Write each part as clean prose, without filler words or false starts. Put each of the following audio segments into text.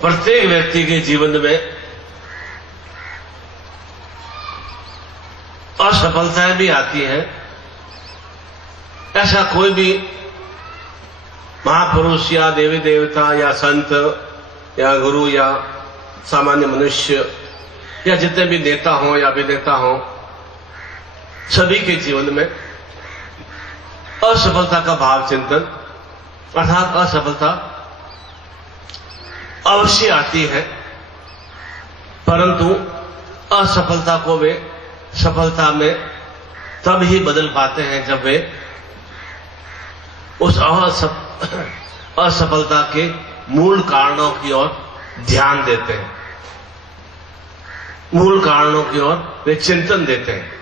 प्रत्येक व्यक्ति के जीवन में असफलताएं भी आती हैं। ऐसा कोई भी महापुरुष या देवी देवता या संत या गुरु या सामान्य मनुष्य या जितने भी नेता हों या अभिनेता हों, सभी के जीवन में असफलता का भाव चिंतन अर्थात असफलता अवश्य आती है, परंतु असफलता को वे सफलता में तब ही बदल पाते हैं जब वे उस असफलता के मूल कारणों की ओर ध्यान देते हैं, मूल कारणों की ओर वे चिंतन देते हैं।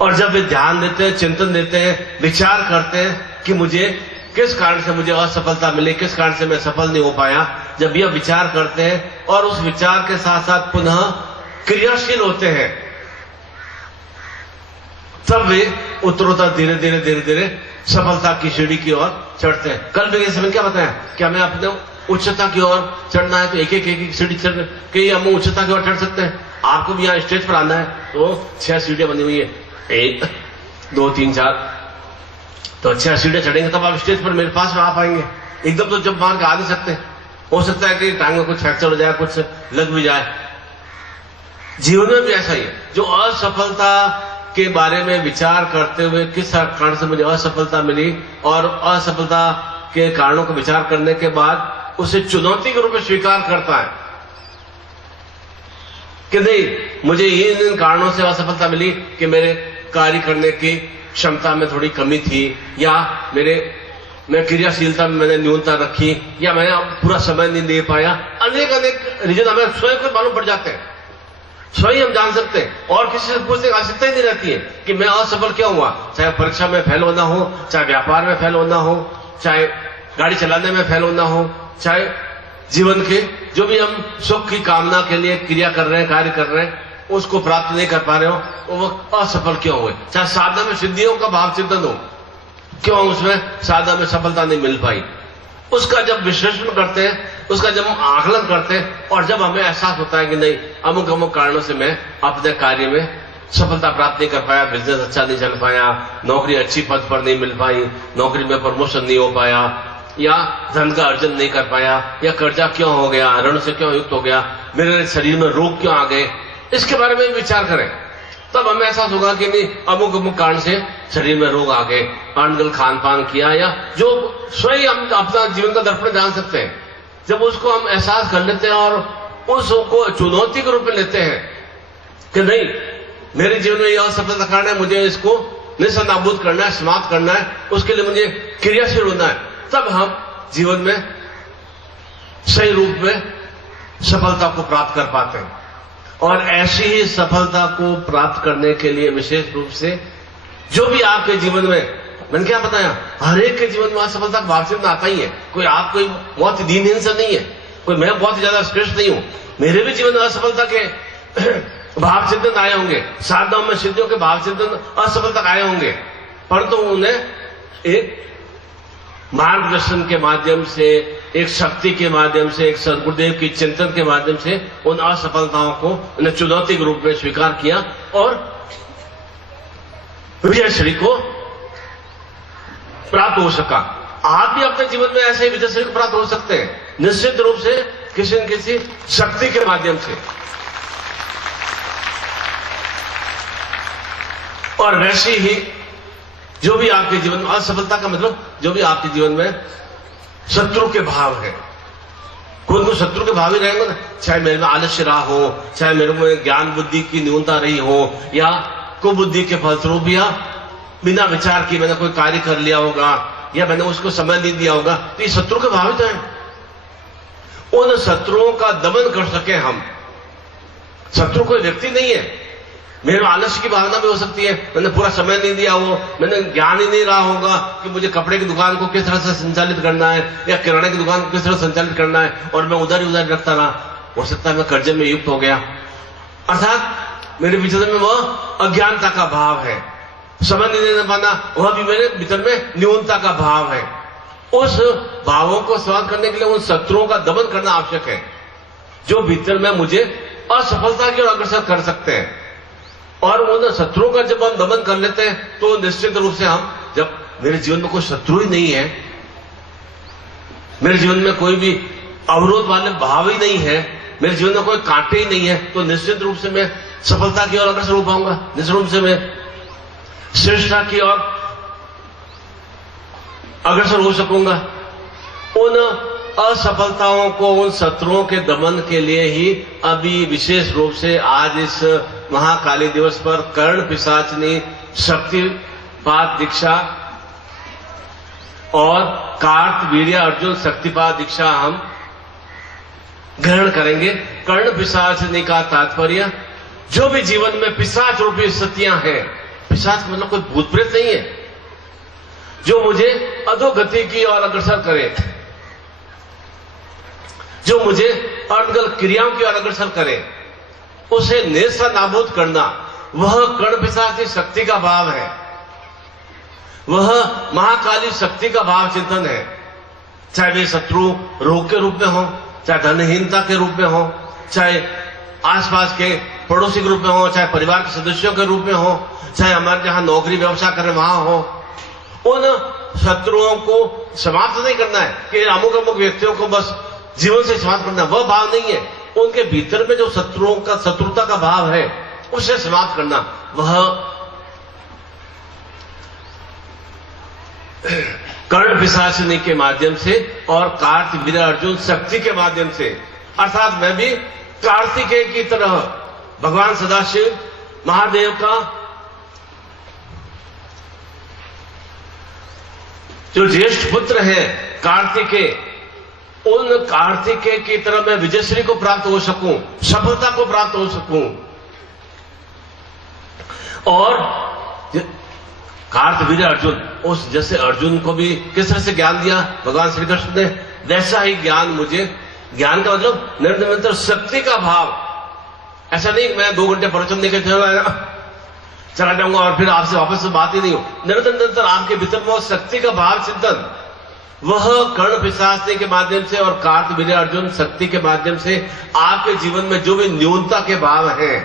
और जब वे ध्यान देते हैं, चिंतन देते हैं, विचार करते हैं कि मुझे किस कारण से मुझे असफलता मिली, किस कारण से मैं सफल नहीं हो पाया, जब यह विचार करते हैं और उस विचार के साथ साथ पुनः क्रियाशील होते हैं, तब वे उत्तरोत्तर धीरे धीरे धीरे धीरे सफलता की सीढ़ी की ओर चढ़ते हैं। कल भी समय क्या बताया कि हमें अपने उच्चता की ओर चढ़ना है तो एक एक सीढ़ी चढ़ के हम उच्चता की ओर चढ़ सकते हैं। आपको भी यहाँ स्टेज पर आना है तो 6 सीढ़ियां बनी हुई है, 1 2 3 4, तो 6 सीढ़ियां चढ़ेंगे तब आप स्टेज पर मेरे पास में आ पाएंगे। एकदम तो जब मार के आ नहीं सकते, हो सकता है कि टांग में कुछ फ्रैक्चर हो जाए, कुछ लग भी जाए। जीवन में भी ऐसा ही है, जो असफलता के बारे में विचार करते हुए किस कारण से मुझे असफलता मिली और असफलता के कारणों को विचार करने के बाद उसे चुनौती के रूप में स्वीकार करता है कि नहीं, मुझे इन कारणों से असफलता मिली कि मेरे कार्य करने की क्षमता में थोड़ी कमी थी, या मैं क्रियाशीलता में मैंने न्यूनता रखी, या मैंने पूरा समय नहीं दे पाया। अनेक अनेक रीजन हमें स्वयं को मालूम पड़ जाते हैं, स्वयं हम जान सकते हैं और किसी से पूछने की आवश्यकता ही नहीं रहती है कि मैं असफल क्यों हुआ। चाहे परीक्षा में फेल होना हो, चाहे व्यापार में फेल होना हो, चाहे गाड़ी चलाने में फेल होना हो, चाहे जीवन के जो भी हम सुख की कामना के लिए क्रिया कर रहे हैं, कार्य कर रहे हैं, उसको प्राप्त नहीं कर पा रहे हो, वो असफल क्यों हुए। चाहे साधना में सिद्धियों का भाव चिंतन हो, क्यों उसमें साधना में सफलता नहीं मिल पाई, उसका जब विश्लेषण करते हैं, उसका जब हम आकलन करते हैं और जब हमें एहसास होता है कि नहीं, अमुक अमुक कारणों से मैं अपने कार्य में सफलता प्राप्त नहीं कर पाया, बिजनेस अच्छा नहीं चल पाया, नौकरी अच्छी पद पर नहीं मिल पाई, नौकरी में प्रमोशन नहीं हो पाया, या धन का अर्जन नहीं कर पाया, या कर्जा क्यों हो गया, ऋण से क्यों युक्त हो गया, मेरे शरीर में रोग क्यों आ गए, इसके बारे में विचार करें, तब हमें एहसास होगा कि नहीं, अमुक अमुक कारण से शरीर में रोग आ गए, अनगल खान पान किया, या जो स्वयं हम अपना जीवन का दर्पण जान सकते हैं। जब उसको हम एहसास कर लेते हैं और उसको चुनौती के रूप में लेते हैं कि नहीं, मेरे जीवन में यह असफलता कारण है, मुझे इसको निस्संदेह करना है, समाप्त करना है, उसके लिए मुझे क्रियाशील होना है, तब हम जीवन में सही रूप में सफलता को प्राप्त कर पाते हैं। और ऐसी ही सफलता को प्राप्त करने के लिए विशेष रूप से जो भी आपके जीवन में, मैंने क्या बताया, हर एक के जीवन में असफलता का भाव चिंतन आता ही है। कोई आप कोई बहुत दीनहीन से नहीं है, कोई मैं बहुत ज्यादा श्रेष्ठ नहीं हूं, मेरे भी जीवन में असफलता के भाव चिंतन आए होंगे, साधनाओं में सिद्धियों के भाव चिंतन असफलता आए होंगे, परंतु उन्हें एक मार्गदर्शन के माध्यम से, एक शक्ति के माध्यम से, एक सदगुरुदेव की चिंतन के माध्यम से उन असफलताओं को उन्हें चुनौती के रूप में स्वीकार किया और विजय श्री को प्राप्त हो सका। आप भी अपने जीवन में ऐसे ही विजय श्री को प्राप्त हो सकते हैं, निश्चित रूप से किसी न किसी शक्ति के माध्यम से। और वैसे ही जो भी आपके जीवन में असफलता का मतलब, जो भी आपके जीवन में शत्रु के भाव है, कोई शत्रु के भाव ही रहेंगे ना, चाहे मेरे में आलस्य रहा हो, चाहे मेरे में ज्ञान बुद्धि की न्यूनता रही हो, या कुबुद्धि के फलस्वरूप, या बिना विचार किए मैंने कोई कार्य कर लिया होगा, या मैंने उसको समय नहीं दिया होगा, तो ये शत्रु के भाव ही तो है। उन शत्रुओं का दमन कर सके हम। शत्रु कोई व्यक्ति नहीं है, मेरे आलस्य की भावना भी हो सकती है, मैंने पूरा समय नहीं दिया हो, मैंने ज्ञान ही नहीं रहा होगा कि मुझे कपड़े की दुकान को किस तरह से संचालित करना है, या किराने की दुकान को किस तरह संचालित करना है, और मैं उधर ही उधर रखता रहा। हो सकता है मैं कर्जे में युक्त हो गया, अर्थात मेरे भीतर में वह अज्ञानता का भाव है, समय नहीं देना पाना, वह भी मेरे भीतर में न्यूनता का भाव है। उस भावों को समाप्त करने के लिए उन शत्रुओं का दमन करना आवश्यक है जो भीतर में मुझे असफलता की ओर अग्रसर कर सकते हैं। और उन शत्रुओं का जब हम दमन कर लेते हैं तो निश्चित रूप से हम, जब मेरे जीवन में कोई शत्रु ही नहीं है, मेरे जीवन में कोई भी अवरोध वाले भाव ही नहीं है, मेरे जीवन में कोई कांटे ही नहीं है, तो निश्चित रूप से मैं सफलता की ओर अग्रसर हो पाऊंगा, निश्चित रूप से मैं श्रेष्ठता की ओर अग्रसर हो सकूंगा। उन असफलताओं को, उन शत्रुओं के दमन के लिए ही अभी विशेष रूप से आज इस महाकाली दिवस पर कर्ण पिशाचनी शक्तिपात दीक्षा और कार्तवीर्य अर्जुन शक्तिपात दीक्षा हम ग्रहण करेंगे। कर्ण पिशाचनी का तात्पर्य जो भी जीवन में पिशाच रूपी स्थितियां हैं, पिशाच मतलब कोई भूत प्रेत नहीं है, जो मुझे अधोगति की ओर अग्रसर करे, जो मुझे अनगल क्रियाओं की ओर अग्रसर करे, उसे नेस्त नाबूद करना, वह कर्ण पिशाची शक्ति का भाव है, वह महाकाली शक्ति का भाव चिंतन है। चाहे वे शत्रु रोग के रूप में हो, चाहे धनहीनता के रूप में हो, चाहे आसपास के पड़ोसी के रूप में हो, चाहे परिवार के सदस्यों के रूप में हो, चाहे हमारे जहां नौकरी व्यवसाय कर रहे वहां हो, उन शत्रुओं को समाप्त नहीं करना है कि अमुक अमुक व्यक्तियों को बस जीवन से समाप्त करना, वह भाव नहीं है। उनके भीतर में जो शत्रुओं का, शत्रुता का भाव है, उसे समाप्त करना, वह कर्ण पिशाचनी के माध्यम से और कार्तवीर्य अर्जुन शक्ति के माध्यम से, अर्थात मैं भी कार्तिकेय की तरह भगवान सदाशिव महादेव का जो ज्येष्ठ पुत्र है कार्तिकेय, उन कार्तिकेय की तरह मैं विजयश्री को प्राप्त हो सकूं, सफलता को प्राप्त हो सकूं। और कार्तवीर्य अर्जुन, उस जैसे अर्जुन को भी किस तरह से ज्ञान दिया भगवान श्री कृष्ण ने, वैसा ही ज्ञान मुझे, ज्ञान का मतलब निरंतर शक्ति का भाव। ऐसा नहीं मैं 2 घंटे प्रवचन देकर चला जाऊंगा और फिर आपसे वापस से बात ही नहीं हो, निरंतर आपके भीतर में शक्ति का भाव चिंतन, वह कर्ण पिशाचनी के माध्यम से और कार्तवीर्य अर्जुन शक्ति के माध्यम से आपके जीवन में जो भी न्यूनता के भाव हैं,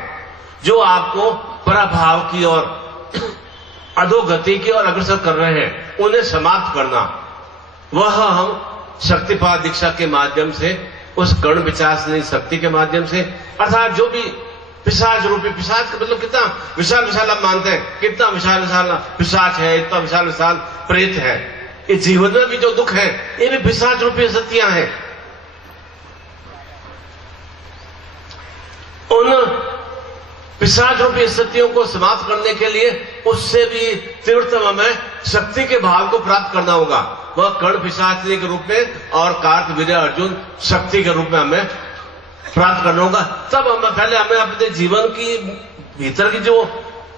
जो आपको पराभाव की और अधोगति की ओर अग्रसर कर रहे हैं, उन्हें समाप्त करना, वह हम शक्तिपात दीक्षा के माध्यम से, उस कर्ण पिशाचनी शक्ति के माध्यम से, अर्थात जो भी पिशाच रूपी, पिशाच का मतलब कितना विशाल विशाल आप मानते हैं, कितना विशाल विशाल पिशाच है, इतना विशाल विशाल प्रेत है, इस जीवन में भी जो दुख है ये भी पिशाच रूपी शक्तियां हैं। उन पिशाच रूपी स्थितियों को समाप्त करने के लिए उससे भी तीव्रतम हमें शक्ति के भाव को प्राप्त करना होगा, वह कर्ण पिशाचनी के रूप में और कार्तवीर्य अर्जुन शक्ति के रूप में हमें प्राप्त करना होगा। तब हमें पहले हमें अपने जीवन की भीतर की जो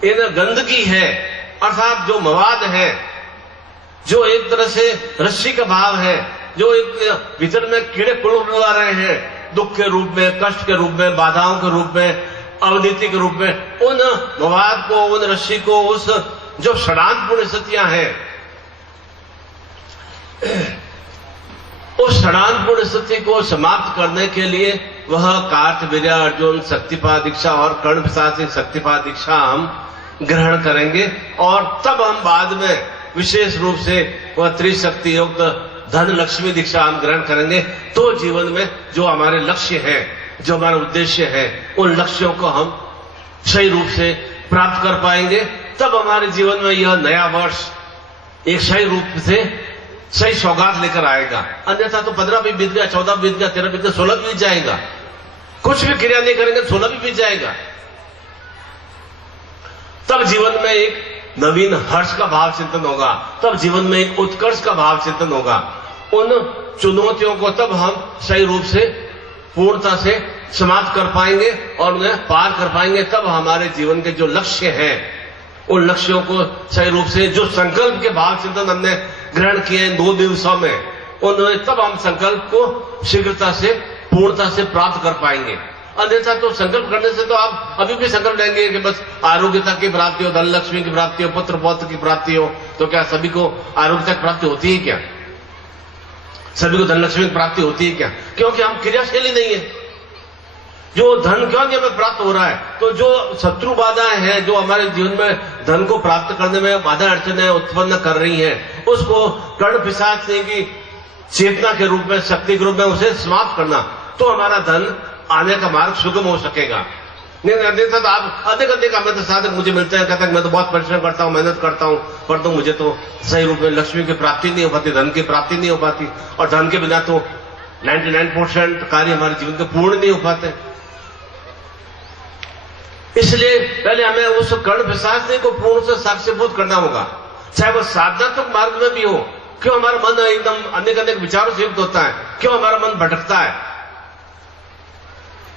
गंदगी है, अर्थात जो मवाद है, जो एक तरह से रस्सी का भाव है, जो एक भीतर में कीड़े कुलवा रहे हैं, दुख के रूप में, कष्ट के रूप में, बाधाओं के रूप में, अवनीति के रूप में, उन मवाद को, उन रस्सी को, उस जो षडांतपूर्ण स्थितियां हैं, उस षडांतपूर्ण स्थिति को समाप्त करने के लिए वह कार्तवीर्य अर्जुन शक्तिपात दीक्षा और कर्ण पिशाचनी शक्तिपात दीक्षा हम ग्रहण करेंगे। और तब हम बाद में विशेष रूप से वह त्रिशक्ति युक्त धन लक्ष्मी दीक्षा हम ग्रहण करेंगे। तो जीवन में जो हमारे लक्ष्य हैं, जो हमारा उद्देश्य है, उन लक्ष्यों को हम सही रूप से प्राप्त कर पाएंगे। तब हमारे जीवन में यह नया वर्ष एक सही रूप से सही सौगात लेकर आएगा। अन्यथा तो 15 भी बीत गया, 14 बीत गया, 13 बीत गया, 16 बीत जाएगा, कुछ भी क्रिया नहीं करेंगे 16 भी बीत जाएगा। तब जीवन में एक नवीन हर्ष का भाव चिंतन होगा, तब जीवन में एक उत्कर्ष का भाव चिंतन होगा। उन चुनौतियों को तब हम सही रूप से पूर्णता से समाप्त कर पाएंगे और उन्हें पार कर पाएंगे। तब हमारे जीवन के जो लक्ष्य हैं, उन लक्ष्यों को सही रूप से, जो संकल्प के भाव चिंतन हमने ग्रहण किए 2 दिवसों में, उन्हें तब हम संकल्प को शीघ्रता से, पूर्णता से प्राप्त कर पाएंगे। अन्यथा तो संकल्प करने से तो आप अभी भी संकल्प लेंगे कि बस आरोग्यता की प्राप्ति हो, धन लक्ष्मी की प्राप्ति हो, पुत्र पौत्र की प्राप्ति हो, तो क्या सभी को आरोग्यता की प्राप्ति होती है क्या? सभी को धन लक्ष्मी की प्राप्ति होती है क्या? क्योंकि हम क्रियाशील ही नहीं है। जो धन क्यों नहीं हमें प्राप्त हो रहा है? तो जो शत्रु बाधाएं हैं जो हमारे जीवन में धन को प्राप्त करने में बाधा अड़चने उत्पन्न कर रही हैं, उसको कर्ण पिशाच की चेतना के रूप में, शक्ति के रूप में उसे समाप्त करना, तो हमारा धन आने का मार्ग सुगम हो सकेगा। नहीं तो आप अधिक हमें तो साधक मुझे मिलते हैं, कहते हैं मैं तो बहुत परिश्रम करता हूं, मेहनत करता हूं, पर तो मुझे तो सही रूप में लक्ष्मी की प्राप्ति नहीं हो पाती, धन की प्राप्ति नहीं हो पाती, और धन के बिना तो 99% कार्य हमारे जीवन के पूर्ण नहीं हो पाते। इसलिए पहले हमें उस कर्ण पिशाच को पूर्ण से साक्षीभूत करना होगा, चाहे वो साधनात्मक मार्ग में भी हो। क्यों हमारा मन एकदम अनेक विचारों से युक्त होता है? क्यों हमारा मन भटकता है?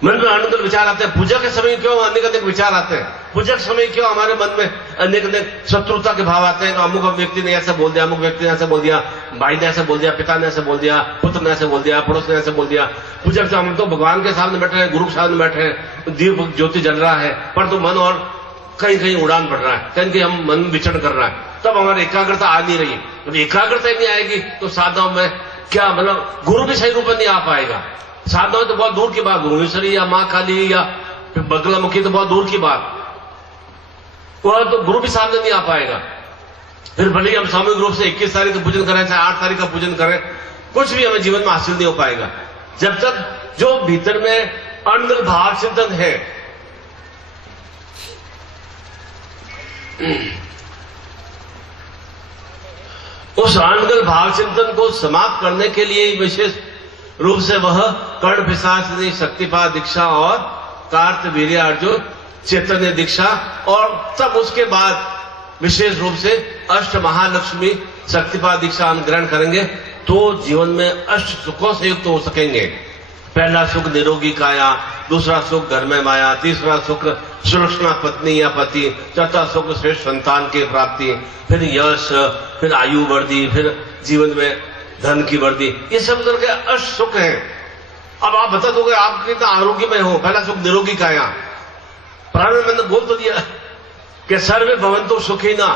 मन में अनेक विचार आते हैं। पूजा के समय क्यों अनेक विचार आते हैं? पूजा के समय क्यों हमारे मन में अनेक शत्रुता के भाव आते हैं? अमुक व्यक्ति ने ऐसा बोल दिया, अमुक व्यक्ति ने ऐसा बोल दिया, भाई ने ऐसा बोल दिया, पिता ने ऐसा बोल दिया, पुत्र ने ऐसा बोल दिया, पड़ोस ने ऐसा बोल दिया। पूजा के हम तो भगवान के सामने बैठे हैं, गुरु के सामने बैठे हैं, दीप ज्योति जल रहा है, पर तो मन और कहीं उड़ान पड़ रहा है, कहीं हम मन विचरण कर रहा है, तब हमारी एकाग्रता आ नहीं रही। जब एकाग्रता नहीं आएगी तो साधनाओं में क्या मतलब गुरु भी सही रूप में नहीं आ पाएगा। साधनाओं तो बहुत दूर की बात, भुवनेश्वरी या मां काली या बगलामुखी तो बहुत दूर की बात, वह तो गुरु भी सामने नहीं आ पाएगा। फिर भले ही हम सामूहिक रूप से 21 तारीख का पूजन करें, चाहे 8 तारीख का पूजन करें, कुछ भी हमें जीवन में हासिल नहीं हो पाएगा जब तक जो भीतर में अंदर भाव चिंतन है। उस आनंद भाव चिंतन को समाप्त करने के लिए विशेष रूप से वह कर्ण पिशाच शक्तिपात दीक्षा और कार्तवीर्य अर्जुन चैतन्य दीक्षा, और तब उसके बाद विशेष रूप से अष्ट महालक्ष्मी शक्तिपात दीक्षा हम ग्रहण करेंगे तो जीवन में अष्ट सुखों से युक्त हो सकेंगे। पहला सुख निरोगी काया, दूसरा सुख घर में माया, तीसरा सुख सुलक्षणा पत्नी या पति, चौथा सुख श्रेष्ठ संतान की प्राप्ति, फिर यश, फिर आयु वृद्धि, फिर जीवन में धन की वृद्धि। ये सब तरह के अष्ट सुख हैं। अब आप बता दोगे आप कितना आरोग्य में हो। पहला सुख निरोगी काया, प्राण मैंने बोल तो दिया कि सर्वे भवन्तु सुखी ना,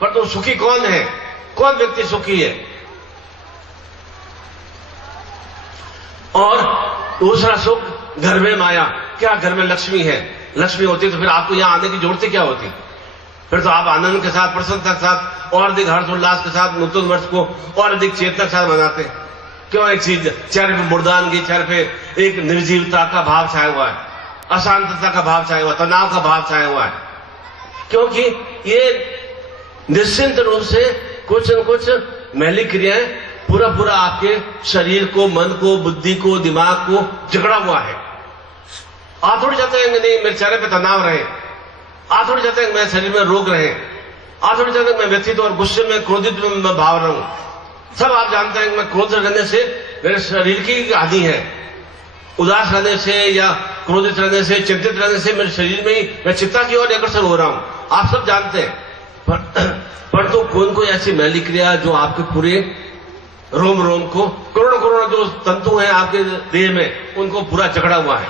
पर तो सुखी कौन है? कौन व्यक्ति सुखी है? और दूसरा सुख घर में माया, क्या घर में लक्ष्मी है? लक्ष्मी होती तो फिर आपको यहां आने की जरूरत क्या होती? फिर तो आप आनंद के साथ, प्रसन्नता के साथ और अधिक हर्षोल्लास के साथ नूतन वर्ष को और अधिक चेतना के साथ मनाते। क्यों? एक चीज चेहरे पे मुर्दान की, चेहरे पे एक निर्जीवता का भाव छाया हुआ है, अशांतता का भाव छाया हुआ, तनाव का भाव छाया हुआ है, क्योंकि ये निश्चिंत रूप से कुछ न कुछ मैली क्रियाएं पूरा आपके शरीर को, मन को, बुद्धि को, दिमाग को जकड़ा हुआ है। आप थोड़ी चाहते हैं नहीं मेरे चेहरे पे तनाव रहे, आप थोड़ी चाहते हैं मेरे शरीर में रोग रहे, आप थोड़ी चाहते हैं मैं व्यथित और गुस्से में, क्रोधित में मैं भाव रहूं। सब आप जानते हैं कि मैं क्रोध रहने से मेरे शरीर की हानि है, उदास रहने से या क्रोधित रहने से, चिंतित रहने से मेरे शरीर में ही मैं चिंता की ओर अग्रसर हो रहा हूं। आप सब जानते हैं, पर तो कोई ऐसी मैली क्रिया जो आपके पूरे रोम रोम को, करोड़ों जो तंतु हैं आपके देह में, उनको पूरा जकड़ा हुआ है।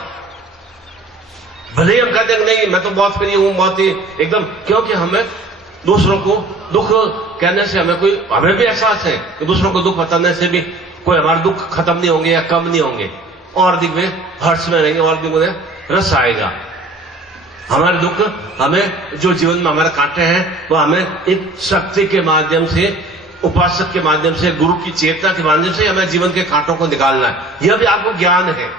भले ही हम कहते हैं नहीं मैं तो बहुत फ्री हूं, बहुत ही एकदम, क्योंकि हमें दूसरों को दुख कहने से हमें भी एहसास है कि दूसरों को दुख बताने से भी कोई हमारे दुख खत्म नहीं होंगे या कम नहीं होंगे, और अधिक में हर्ष में रहेंगे, और अधिक में रस आएगा। हमारे दुख, हमें जो जीवन में हमारे कांटे हैं वो हमें एक शक्ति के माध्यम से, उपासक के माध्यम से, गुरु की चेतना के माध्यम से हमें जीवन के कांटों को निकालना है। यह भी आपको ज्ञान है।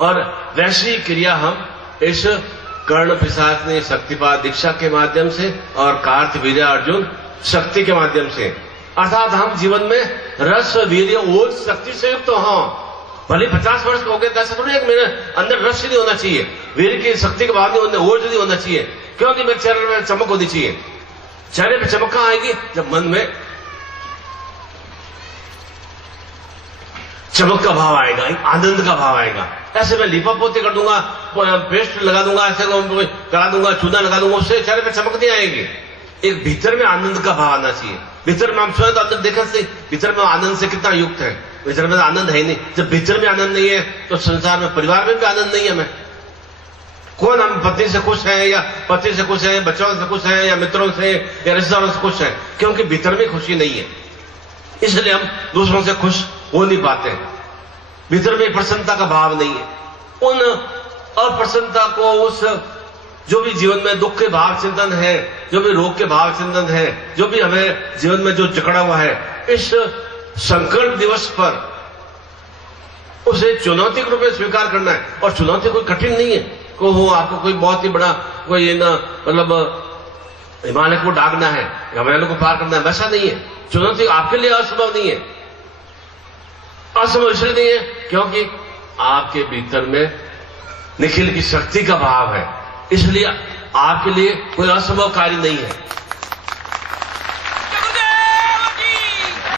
और वैसी क्रिया हम इस कर्ण पिशाच ने शक्तिपात दीक्षा के माध्यम से और कार्तवीर्य अर्जुन शक्ति के माध्यम से, अर्थात हम जीवन में रस, वीर्य, ओज, शक्ति से युक्त हों। भले 50 वर्ष हो गए तो ऐसा थोड़ी है मेरे अंदर रस नहीं होना चाहिए, वीर की शक्ति के बाद नहीं होना, ओज नहीं होना चाहिए, क्योंकि मेरे चेहरे में चमक होनी चाहिए। चेहरे पे चमक कहां आएगी? जब मन में चमक का भाव आएगा, आनंद का भाव आएगा। ऐसे मैं लीपा पोती कर दूंगा, पेस्ट लगा दूंगा, ऐसे करा दूंगा, चूना लगा दूंगा, उससे चेहरे पे चमक नहीं आएगी। एक भीतर में आनंद का भाव आना चाहिए। भीतर में हम स्वयं तो अंदर देखा से भीतर में आनंद से कितना युक्त है, भीतर में आनंद है ही नहीं। जब भीतर में आनंद नहीं है तो संसार में, परिवार में भी आनंद नहीं है। हमें कौन, हम पत्नी से खुश हैं या पति से खुश हैं, बच्चों से खुश हैं या मित्रों से या रिश्तेदारों से खुश हैं? क्योंकि भीतर में खुशी नहीं है, इसलिए हम दूसरों से खुश हो नहीं पाते, भीतर में प्रसन्नता का भाव नहीं है। उन अप्रसन्नता को, उस जो भी जीवन में दुख के भाव चिंतन है, जो भी रोग के भाव चिंतन है, जो भी हमें जीवन में जो जकड़ा हुआ है, इस संकट दिवस पर उसे चुनौती के रूप में स्वीकार करना है। और चुनौती कोई कठिन नहीं है को हो आपको कोई बहुत ही बड़ा कोई ना मतलब हिमालय को डागना है, हिमालय को पार करना है, वैसा नहीं है। चुनौती आपके लिए असंभव नहीं है। असंभव इसलिए नहीं है क्योंकि आपके भीतर में निखिल की शक्ति का भाव है, इसलिए आपके लिए कोई असंभव कार्य नहीं है।